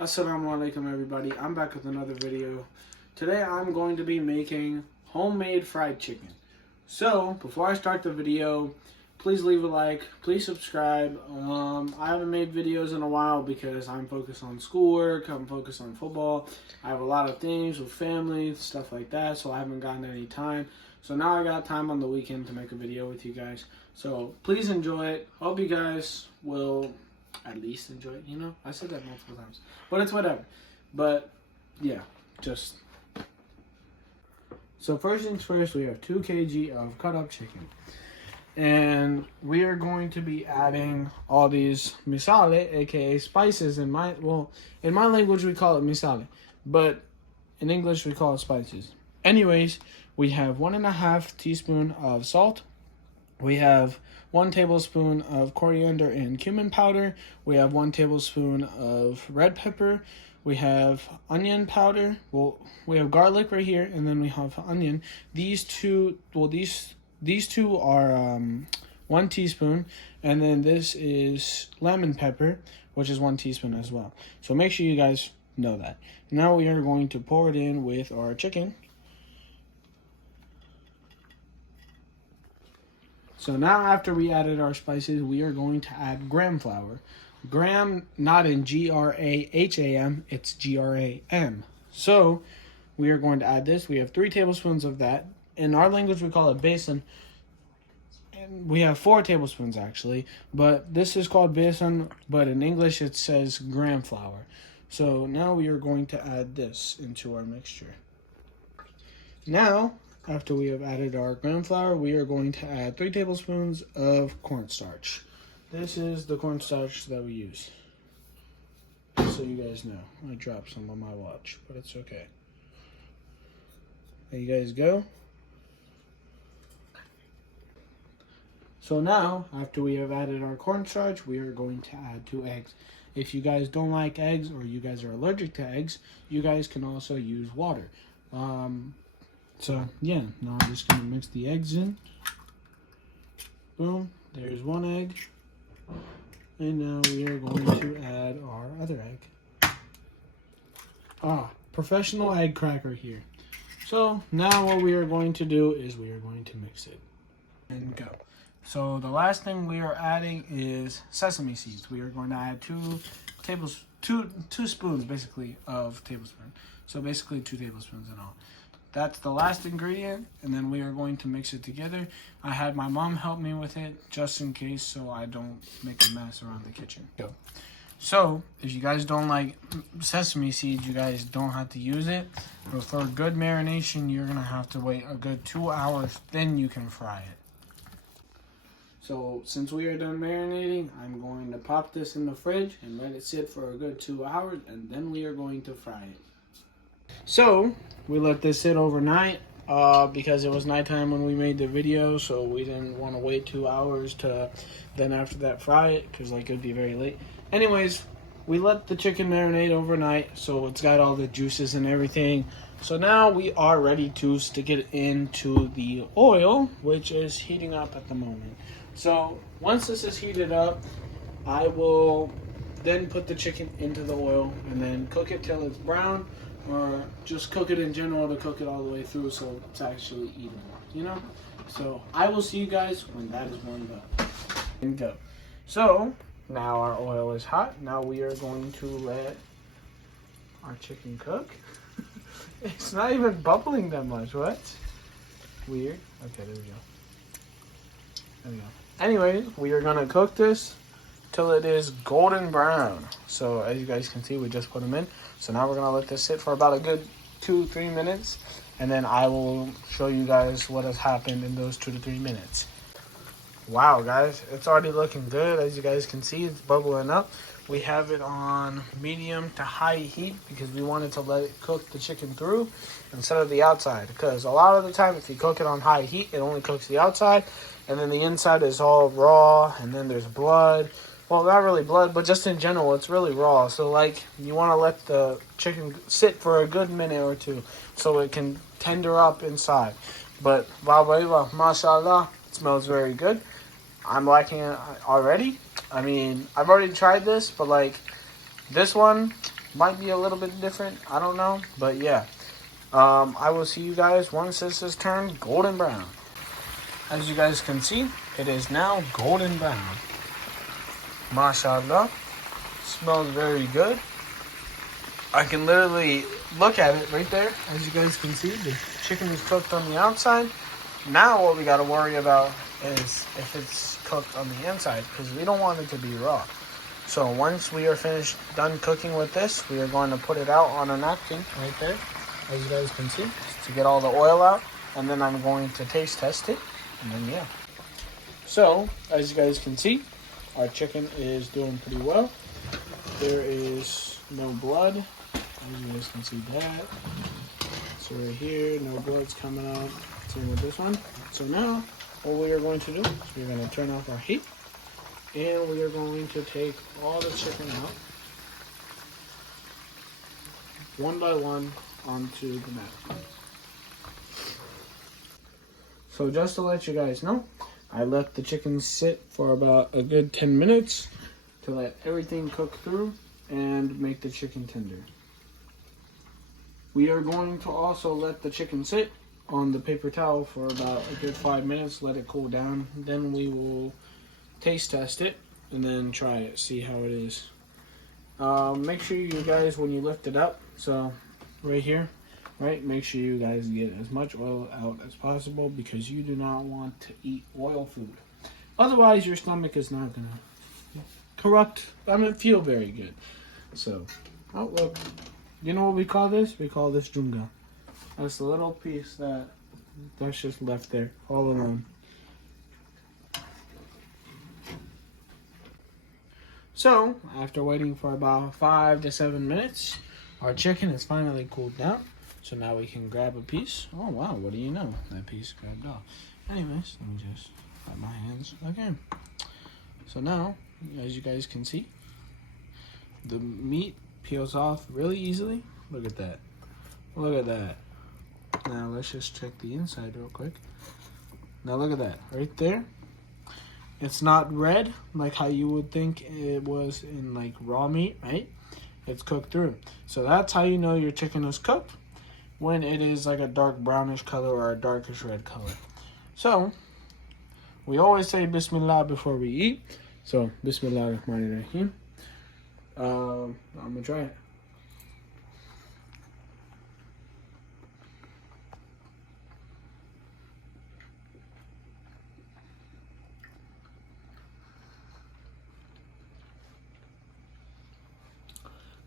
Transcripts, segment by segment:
Assalamu alaikum everybody, I'm back with another video. Today I'm going to be making homemade fried chicken. So, before I start the video, please leave a like, please subscribe. I haven't made videos in a while because I'm focused on schoolwork, I'm focused on football. I have a lot of things with family, stuff like that, so I haven't gotten any time. So now I got time on the weekend to make a video with you guys. So please enjoy it. Hope you guys will at least enjoy it, you know? I said that multiple times. But it's whatever. But yeah, just. So first things first, we have 2 kg of cut up chicken. And we are going to be adding all these misale, aka spices. In my language we call it misale, but in English we call it spices. Anyways, we have 1.5 teaspoon of salt. We have 1 tablespoon of coriander and cumin powder. We have 1 tablespoon of red pepper. We have onion powder. Well, we have garlic right here, and then we have onion. These two are 1 teaspoon, and then this is lemon pepper, which is 1 teaspoon as well. So make sure you guys know that. Now we are going to pour it in with our chicken. So now after we added our spices, we are going to add gram flour. Gram, not in G-R-A-H-A-M, it's G-R-A-M. So we are going to add this. We have 3 tablespoons of that. In our language, we call it besan. And we have 4 tablespoons actually, but this is called besan, but in English it says gram flour. So now we are going to add this into our mixture. Now, after we have added our gram flour, we are going to add 3 tablespoons of cornstarch. This is the cornstarch that we use. So you guys know, I dropped some on my watch, but it's okay. There you guys go. So now, after we have added our cornstarch, we are going to add 2 eggs. If you guys don't like eggs or you guys are allergic to eggs, you guys can also use water. So yeah, now I'm just gonna mix the eggs in. Boom, there's 1 egg. And now we are going to add our other egg. Professional egg cracker here. So now what we are going to do is we are going to mix it and go. So the last thing we are adding is sesame seeds. We are going to add 2 spoons basically of tablespoon. So basically 2 tablespoons in all. That's the last ingredient, and then we are going to mix it together. I had my mom help me with it just in case so I don't make a mess around the kitchen. Go. So if you guys don't like sesame seeds, you guys don't have to use it. But for a good marination, you're going to have to wait a good 2 hours, then you can fry it. So since we are done marinating, I'm going to pop this in the fridge and let it sit for a good 2 hours, and then we are going to fry it. So we let this sit overnight because it was nighttime when we made the video, so we didn't want to wait 2 hours to then after that fry it because like it would be very late. Anyways, we let the chicken marinate overnight, so it's got all the juices and everything. So now we are ready to stick it into the oil, which is heating up at the moment. So once this is heated up, I will then put the chicken into the oil and then cook it till it's brown, or just cook it in general to cook it all the way through so it's actually eatable, you know? So I will see you guys when that is warmed up. And go. So now our oil is hot. Now we are going to let our chicken cook. It's not even bubbling that much. What? Weird. Okay, there we go. There we go. Anyway, we are gonna cook this till it is golden brown. So as you guys can see, we just put them in. So now we're gonna let this sit for about a good 2-3 minutes, and then I will show you guys what has happened in those 2 to 3 minutes. Wow, guys, it's already looking good. As you guys can see, it's bubbling up. We have it on medium to high heat because we wanted to let it cook the chicken through instead of the outside. Because a lot of the time, if you cook it on high heat, it only cooks the outside, and then the inside is all raw, and then there's blood. Well, not really blood, but just in general, it's really raw. So, like, you want to let the chicken sit for a good minute or 2 so it can tender up inside. But, mashallah, it smells very good. I'm liking it already. I mean, I've already tried this, but, like, this one Might be a little bit different. I don't know. But yeah. I will see you guys once this is turned golden brown. As you guys can see, it is now golden brown. MashaAllah. Smells very good. I can literally look at it right there. As you guys can see, the chicken is cooked on the outside. Now what we got to worry about is if it's cooked on the inside, because we don't want it to be raw. So once we are finished, done cooking with this, we are going to put it out on a napkin right there, as you guys can see, to get all the oil out. And then I'm going to taste test it. And then yeah. So as you guys can see, our chicken is doing pretty well. There is no blood. As you guys can see that. So right here, no blood's coming out. Same with this one. So now, what we are going to do is we're going to turn off our heat. And we are going to take all the chicken out, one by one, onto the napkin. So just to let you guys know, I let the chicken sit for about a good 10 minutes to let everything cook through and make the chicken tender. We are going to also let the chicken sit on the paper towel for about a good 5 minutes, let it cool down. Then we will taste test it and then try it, see how it is. Make sure you guys, when you lift it up, so right here, right, make sure you guys get as much oil out as possible, because you do not want to eat oil food. Otherwise, your stomach is not gonna feel very good. So, oh look, you know what we call this? We call this junga. That's the little piece that's just left there all alone. So, after waiting for about 5 to 7 minutes, our chicken is finally cooled down. So now we can grab a piece. Oh wow, what do you know? That piece grabbed off. Anyways, let me just wipe my hands again. So now, as you guys can see, the meat peels off really easily. Look at that. Look at that. Now let's just check the inside real quick. Now look at that, right there. It's not red like how you would think it was in like raw meat, right? It's cooked through. So that's how you know your chicken is cooked, when it is like a dark brownish color or a darkish red color. So we always say Bismillah before we eat. So Bismillah Rahman Rahim. I'm gonna try it.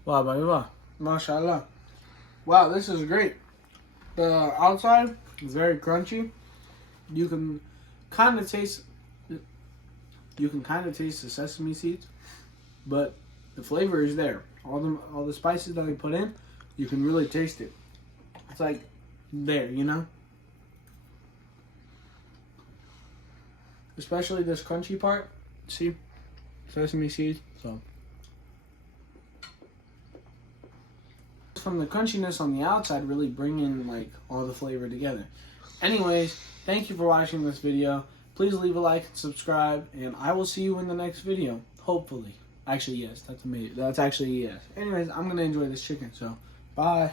Wow, baby, wow. MashaAllah. Wow, this is great. The outside is very crunchy. You can kind of taste the sesame seeds, but the flavor is there. All the spices that I put in, you can really taste it. It's like there, you know? Especially this crunchy part. See? Sesame seeds. So from the crunchiness on the outside, really bringing like all the flavor together. Anyways, thank you for watching this video. Please leave a like and subscribe, and I will see you in the next video. Hopefully. Actually, yes, that's amazing. That's actually yes. Anyways, I'm gonna enjoy this chicken, so bye.